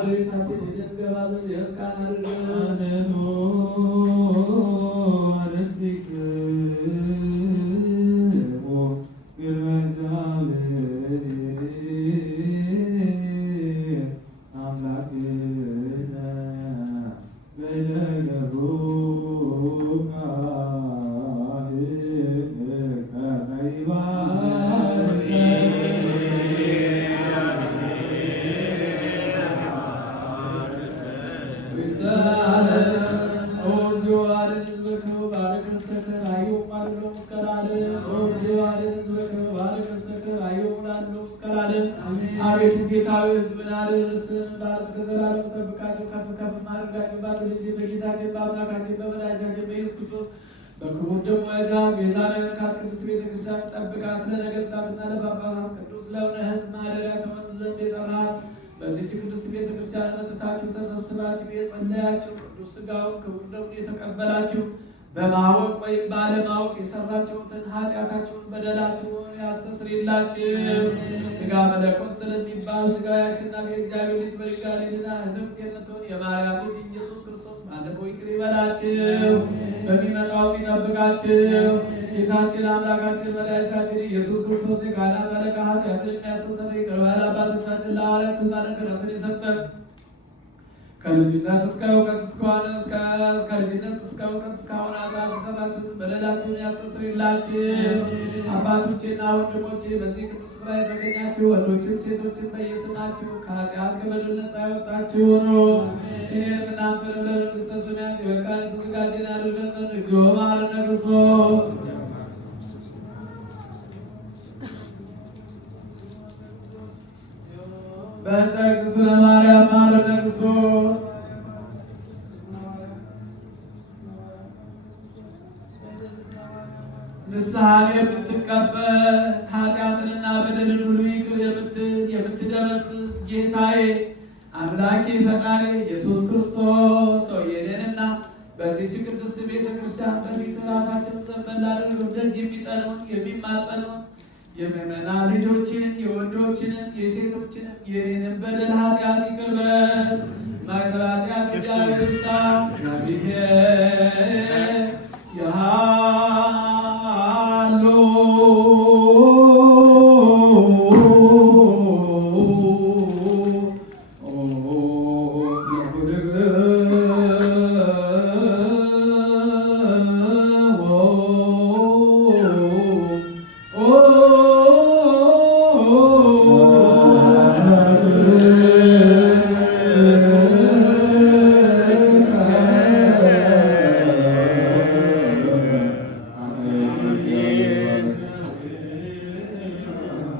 ወደ ቤታችን ሄደን ገባ ዘንድ የበቃን አድርገን። አቤቱ ጌታዊ ሕዝብን አድርስ እስከ ዘላለም ጠብቃቸው፣ ከፍ ከፍ ማድረጋቸው በልጅ በጌታችን በአምላካችን በመድኃኒታችን በኢየሱስ ክርስቶስ በክቡር ደሙ ዋጅሃት ቤዛን ያደረካት ቅድስት ቤተክርስቲያን ጠብቃት። ለነገሥታትና ለጳጳሳት ቅዱስ ለሆነ ሕዝብ ማደሪያ ትሆን ዘንድ የጠራሃት በዚህች ቅድስት ቤተክርስቲያን መጥታችሁ ተሰብስባችሁ የጸለያችሁ ቅዱስ ሥጋውን ክቡር ደሙን የተቀበላችሁ በማወቅ ወይም ባለማወቅ የሰራችሁትን ኃጢአታችሁን በደላችሁን ያስተስርይላችሁ። ሥጋ መለኮት ስለሚባል ሥጋው አሸናፊ የእግዚአብሔር ልጅ በድንጋሌና እህትምት የምትሆን የማርያም ልጅ ኢየሱስ ክርስቶስ ባለፈው ይቅር ይበላችሁ፣ በሚመጣው ይጠብቃችሁ። ጌታችን አምላካችን መድኃኒታችን ኢየሱስ ክርስቶስ የካህናት አለቃ ኃጢአትን የሚያስተሰርይ ይቅር ባይ አባቶቻችን ለሐዋርያት ሥልጣነ ክህነትን የሰጠን ከልጅነት እስከ እውቀት እስካሁን ሰዓት የሰራችሁትን በደላችሁን ያስተስርይላችሁ። አባቶቼና ወንድሞቼ በዚህ ቅዱስ ስፍራ የተገኛችሁ ወንዶችም ሴቶችም በየስማችሁ ከኃጢአት ከበደል ነፃ ያወጣችሁ ነው። እኔንም እናንተንም ለመንግሥተ ሰማያት የበቃን የተዘጋጀን ያድርገን ዘንድ እግዚኦ መሐረነ ክርስቶስ። በእንተ እግዝእትነ ማርያም መሐረነ ክርስቶስ። ንስሐን የምትቀበል ኃጢአትንና በደልን ሁሉ ይቅር የምትደመስስ ጌታዬ አምላኬ ፈጣሪ ኢየሱስ ክርስቶስ ሆይ የኔንና በዚህች ቅድስት ቤተ ክርስቲያን በፊት ራሳችንን ዘንበል አድርገው ደጅ የሚጠነውን የሚማጸነውን የምእመናን ልጆችን የወንዶችንም የሴቶችንም የኔንም በደል ኃጢአት ይቅር